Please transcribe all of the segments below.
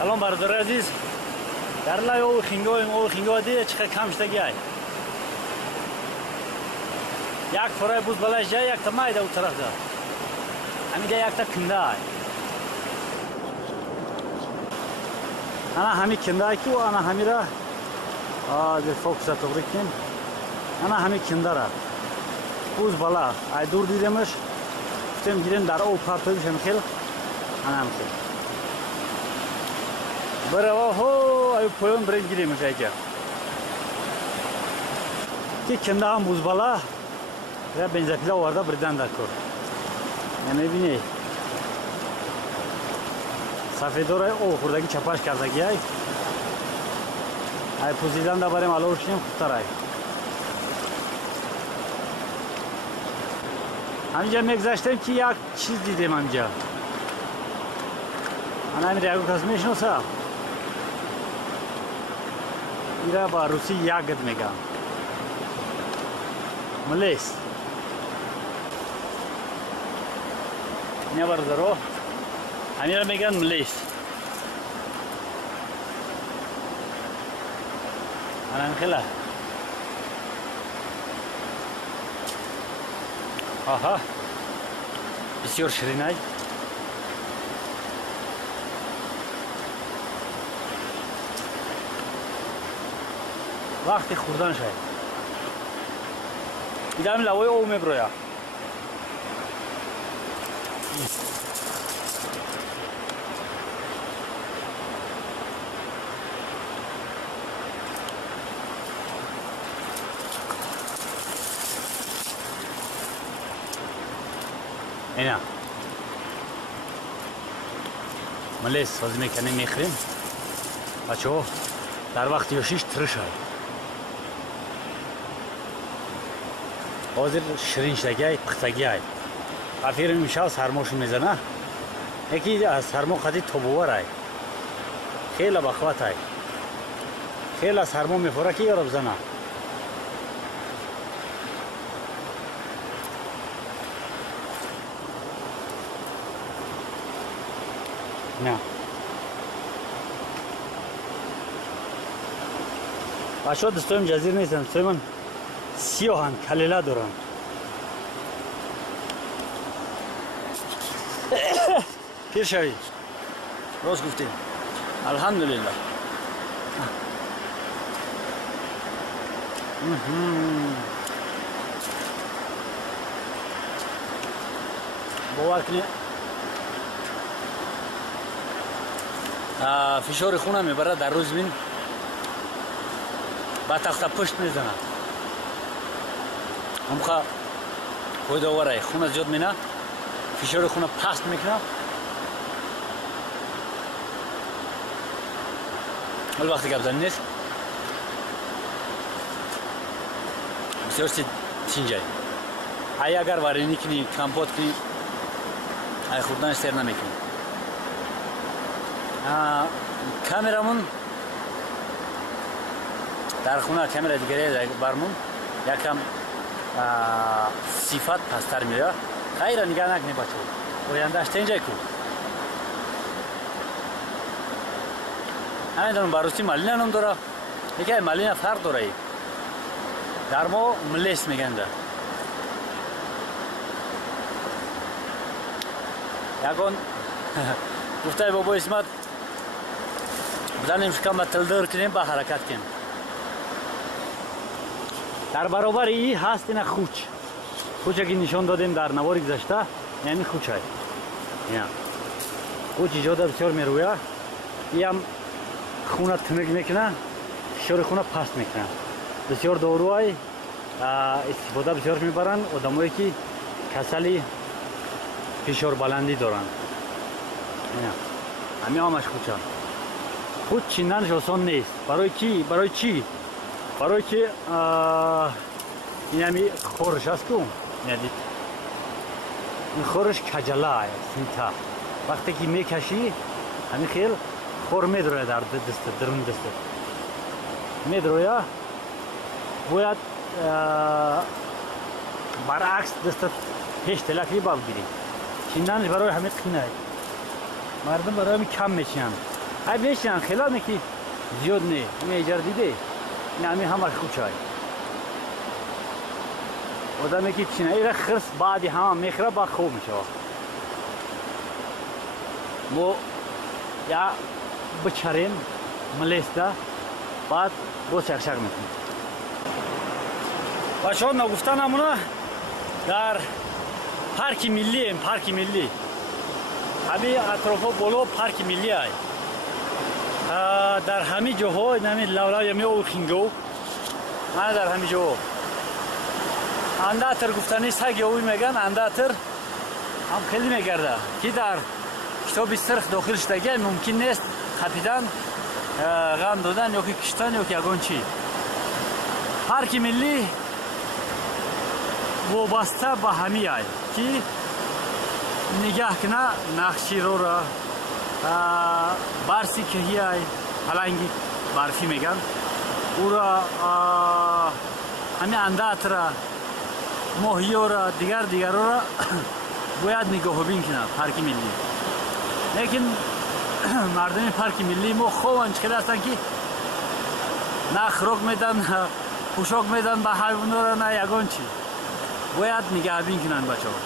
سلام برادر عزیز. در لای او خنگا دیده چقدر کم شدگی های. یک فرای بود بلش جای یک تا مایده او طرف ده. همیده یک تا کنده های. انا همی کنده های که و انا همی را در فوکس ها تغریق کن. انا همی کنده را بوز بالا ای دور دیدمش گفتم گیریم در او پرتویش هم خیل انا هم خیل برای هو ای پایون برین گیریمش ایجا که کنده هم بوز بالا یا بنزپیلا وارده بریدن در کر یعنی بینی سفیدور او خوردگی چپاش کردگی ای پوزیدن در بریم علاوه شنیم خوبتر ای همینجا میگذشتیم که یک چیز دیدیم همینجا من همین ریاگو کس میشناسم ایره با روسی یاگد میگم ملیس اینه برادرو همین را میگن ملیس من خیلی آها بسیار شیرین ای وقتی خوردن شد ایدام لوای او میبرویا اینا ملیس سازی میکنیم میخریم بچه ها در وقت یوشیش ترش های حاضر شیرین شدگی های پختگی های افیر میشه سرماشون میزنه یکی از سرما خطی توبوار های خیلی بخوات های خیلی سرما میفوره که یارو بزنه نه بچه ها دستایم جزیر نیستن دستای من سیاهن کلیله دارن پیر شوی راست گفتیم الحمدلله باور کنی فشار خونه میبره در روز بین با تخت پشت میزنه همخواه خود آوره خونه زیاد مینه فشار خونه پست میکنه ولی وقتی گپ زنی نیست بسیار سینجای ای اگر وارینی کنی کمپوت کنی ای خوردنش سیر نمیکنی کامرامون در خونه کامرا دیگری برمون یکم صفت پستر میره خیلی نگاه نکنی بچه اویندهش تینجای کو همین دارم باروسی مالینه هم داره یکی مالینه فرق داره در ما ملیس میگن ده یکون گفته بابا اسمت بزنیم شکم تلدر کنیم با حرکت کنیم در برابر ای هست این خوچ که نشان دادیم در نوار گذشته یعنی خوچ های خوچ ایجاده بسیار میرویه ای هم خونه تنگ میکنه فشار خونه پست میکنه بسیار داروهای استفاده بسیار میبرن آدمایی که کسلی فشار بلندی دارن همه همش خوچه خود چیندنش آسان نیست برای کی؟ برای چی؟ برای که این همی خورش هست که این خورش کجله هست سنتا وقتی که میکشی همین خیل خور میدروه در دسته درون دسته میدروه باید برعکس دسته هیچ تلک لی باب گیری چیندنش برای همه تخینه مردم برای همی کم میشین ай мешинан хелане ки зиёд не меҷар диде нами ҳамаш кучай одаме ки чина ира хирс баъди ҳама мехӯра ба хуб мешавад мо я бичарем млеста баъд боз шақшақ мекунем бачаҳо нагуфта намуна дар парки миллием парки миллӣ ҳамин атрофо боло парки миллӣ ай дар ҳамин ҷоҳо нами лавлав ями охингов мана дар ҳамин ҷоҳо андатр гуфтани саги овӣ меган андатр ҳам хеле мегарда ки дар китоби сирх дохил шудагӣ мумкин нест хапидан ғам додан ё ки киштан ё ки ягон чӣ парки миллӣ вобаста ба ҳамин ай ки нигаҳ кина нақширора барси киҳӣ ай паланги барфӣ меган ура ҳамин андатра моҳиёра дигарора бояд нигоҳубин кунад парки миллӣ лекин мардуми парки миллӣ мо хован чӣ хеле ҳастанд ки на хӯрок медан пӯшок медан ба ҳайвонора на ягон чӣ бояд нигаҳбин кунанд бачаҳо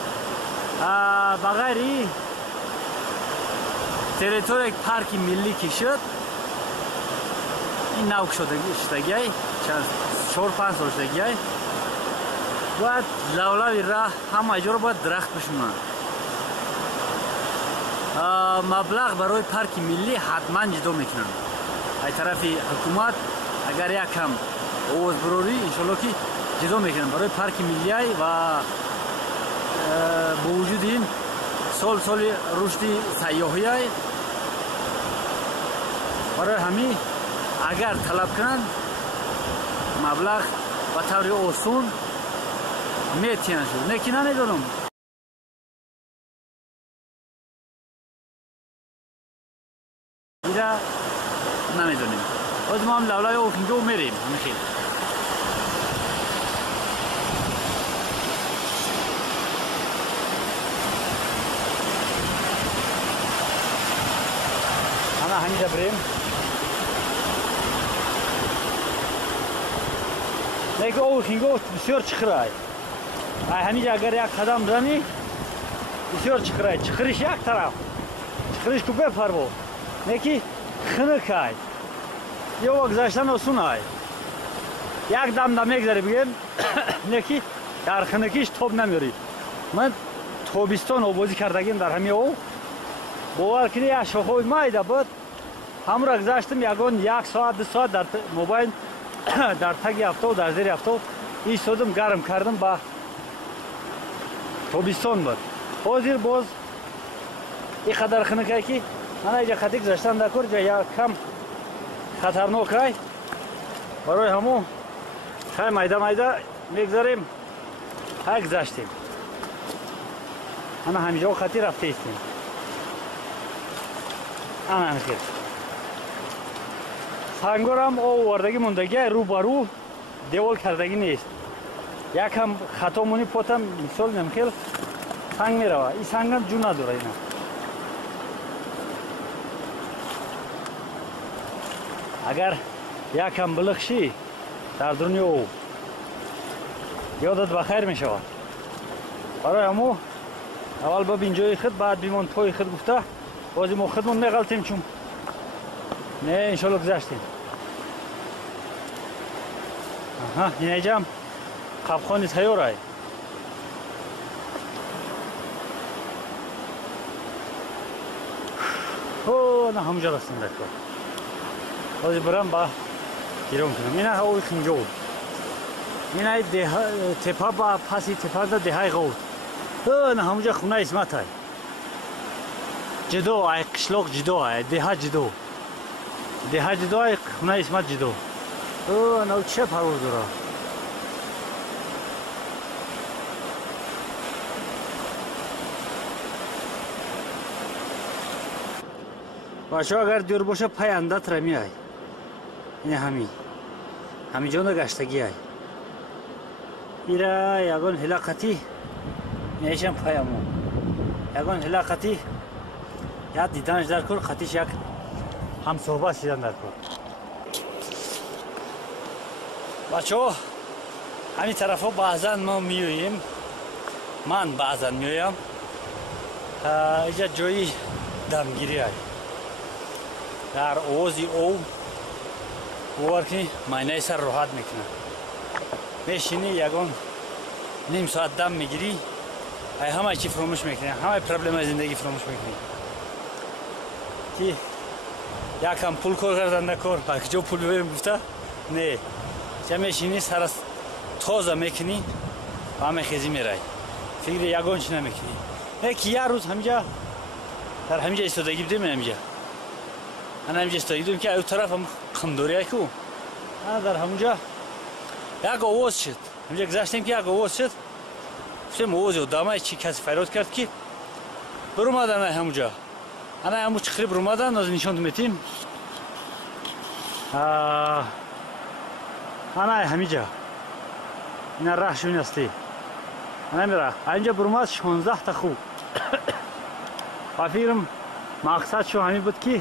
ба ғайри территорияи парки миллӣ ки шуд ин нав шудагиай 4-5 сол шудагиай бояд лавлави раҳ ҳама ҷоро бояд дарахт бишунанд маблағ барои парки миллӣ ҳатман ҷудо мекунанд ай тарафи ҳукумат агар якам овозбирорӣ иншоалло ки ҷудо мекунанд барои парки миллиай ва бо вуҷуди ин соли рушди сайёҳиай барои ҳамин агар талаб кунанд маблағ ба таври осон метиҳанд шуд не ки намедонам ира намедонем ҳозир мо ҳам лавлаи охингов мерем ҳамихел ана ҳамида бирем лекин охингов бисёр чиқирай ай ҳамиҷа агар як қадам зани бисёр чиқирай чиқириш як тараф чиқириш ку бепарво неки хинук ай ёва гузаштан осон ай як дам да мегзари бигем неки дар хинукиш тоб намёрӣ ман тобистон обозӣ кардагим дар ҳамин ов бовар кунӣ як шоҳҳои майда буд ҳамра гузаштам ягон 1 соат 2 соат дар мобайн дар таги автобус дар зери автобус истодам гарм кардам ба тобистон буд ҳозир боз ин қадар хинукай ки мана иҷа қати гузаштан дакор ҷа якам хатарнок ай барои ҳамон хай майда мегзарем ҳай гузаштем ана ҳамиҷо қати рафта истем ана ҳамихел сангорам овардагӣ мондагиай рӯ ба рӯ девол кардагӣ нест якам хато мони потам мисол намхел санг мерава ин сангам ҷӯ надора ина агар якам билихшӣ дар дуруни ов ёдат ба хайр мешавад барои ҳамо аввал бибин ҷои худ баъд бимон пои худ гуфта бози мо худмон меғалтем чун не иншоалло гузаштем инаҷам қабхони сайёрай на ҳамҷа растем дакор ҳозир бирам ба гирон кунам ина ои хинҷов ина тепа ба паси тепада деҳаи ғовд на ҳамҷа хуна исматай ҷудо ай қишлоқ ҷудо ай деҳа ҷудо ай хуна исмат ҷудо на чия парвоз дора бачаҳо агар дӯр боша пай андатра меай ина ҳаминҷода гаштагиай ира ягон ҳилақатӣ мешам паямо ягон ҳилақатӣ як диданаш даркор қатиш як هم صحبت شدن در کار. بچه ها همین طرف ها بعضا ما میوییم، من بعضا میویم. اینجا جایی دمگیری هست در آوازی او باور کنی معنی سر راحت میکنه. میشینی یکان نیم ساعت دم میگیری، همه چی فراموش میکنی، همه پرابلم زندگی فراموش میکنی. که یکم پول کار کردن نکار، کجا پول ببریم گفته نه، چه میشینی سر تازه میکنی و همه خیزی میرای، فکر یکان چی نمیکنی. یکی یه روز همینجا در همینجا ایستادگی بودیم، همینجا من همینجا ایستادگی بودیم که او طرف هم خمدوری کو در همونجا یک آواز شد. همینجا گذاشتیم که یک آواز شد، گفتیم آواز دامه چی کسی فریاد کرد که برو اومدن همونجا. انا همون چخری برو اومدن از نشان میتیم. انا همینجا این راه شون استی انا میره اینجا برو اومد 16 تا خوب. فکرم مقصد شو همین بود که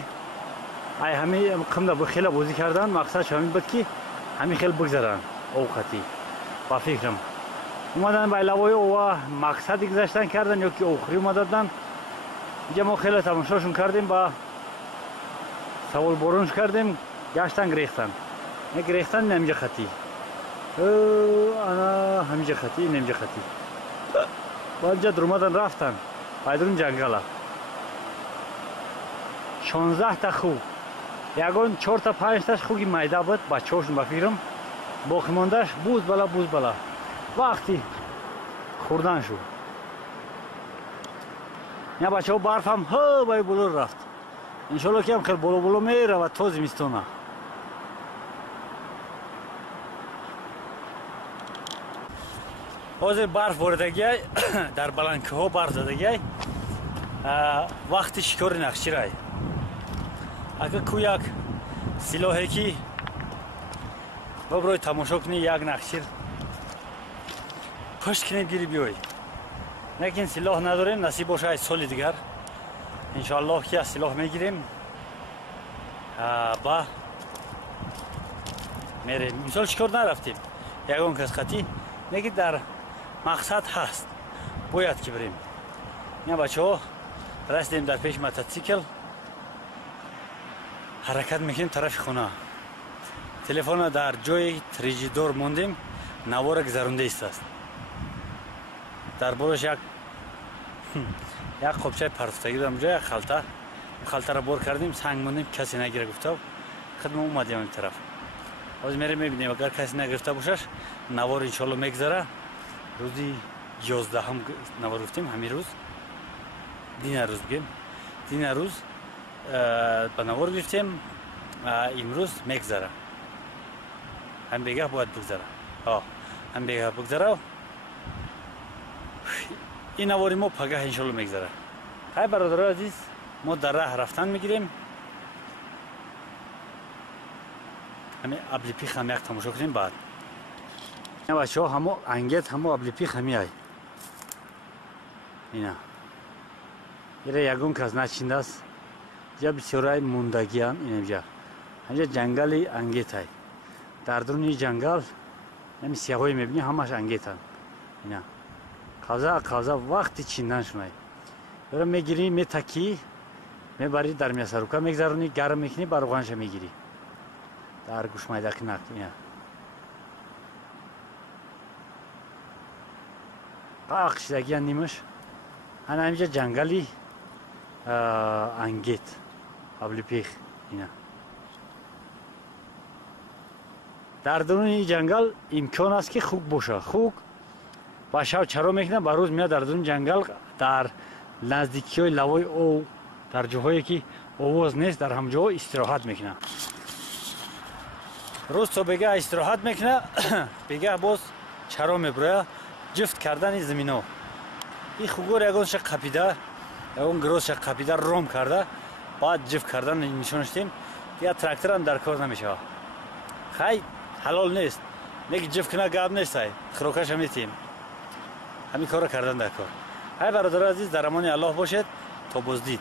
ای همین قمدا خیلی بازی کردن، مقصد شو همین بود که همین خیلی بگذرن اوقاتی. با فکرم اومدن به علاوه او مقصدی گذاشتن کردن یا که آخری اومدن. اینجا ما خیلی تماشاشون کردیم، با سوال برونش کردیم، گشتن گریختن نگریختن نمیجا خطی انا همینجا خطی نمیجا خطی با اینجا در اومدن رفتن پایدرون جنگل 16 تا خوب، یکان 4 تا 5 تاش خوگی میده بود بچه هاشون. بفیرم باقی ماندهش بوز بالا وقتی خوردن شد یا بچه ها برف هم بای بلور رفت. انشالله که هم خیلی بلو میره و تا زمستانه. حاضر برف باردگی در بلنکه ها برف زدگی وقتی شکار نقشی رای. اگر کو یک سلاحی که برای تماشا کنی یک نقشیر پشت کنید گیری بیایی. لیکن سلاح نداریم، نصیب باشه از سال دیگر انشالله که سلاح میگیریم با میریم. مثال شکار نرفتیم، یکان کس خطی میگه در مقصد هست باید که بریم. یا بچه ها رسیدیم در پیش موتورسیکل حرکت میکنیم طرف خونه. تلفن در جای تریجیدور موندیم، نوار گذرونده است. در برش یک خوبچه پرفتگی دارم جای خلطه را بار کردیم، سنگ موندیم کسی نگیره گفته خدمه اومدیم این طرف. باز میریم میبینیم اگر کسی نگرفته باشش نوار انشالله میگذره. روزی 11 هم نوار گفتیم، همین روز دین روز بگیم، دین روز به نوار گرفتیم، امروز میگذره. هم بگه باید بگذره، هم بگه بگذره. این نواری ما پگه انشالله میگذره. های برادر عزیز ما در راه رفتن میگیریم. همین ابلی پیخ هم یک تماشا کنیم بعد. این بچه ها همه انگت همه ابلی پیخ همی های اینا یه یکون کس نچینده است. اینجا بسیارای موندگی هم اینجا جنگل انگت های. در درون این جنگل نمی سیاهایی میبینی همش انگت هم اینا قوزه وقتی چیندن شمایی برای میگیری میتکی میبری در میسروکا میگذرونی گرم میکنی بروغانش میگیری در گوش مایدکی نکنی. پاکشدگی نیمش انا اینجا جنگلی انگت ابلی پیخ اینا. در درون این جنگل امکان است که خوک باشه. خوک با شب چرا میکنه با روز میاد در درون جنگل در نزدیکی های لوای او در جاهایی که آواز نیست در هم جاها استراحت میکنه. روز تو بگه استراحت میکنه بگه باز چرا میبره جفت کردن زمین ها. این خوگور یکان شق قپیده یکان گروز شق قپیده روم کرده بعد جفت کردن نشونشتیم که ترکتر هم در کار نمیشه. خیلی حلال نیست نگه جفت کنه گاب نیست خروکش هم نیستیم همین کار کردن در کار. های برادر عزیز در امان الله باشید تا بازدید.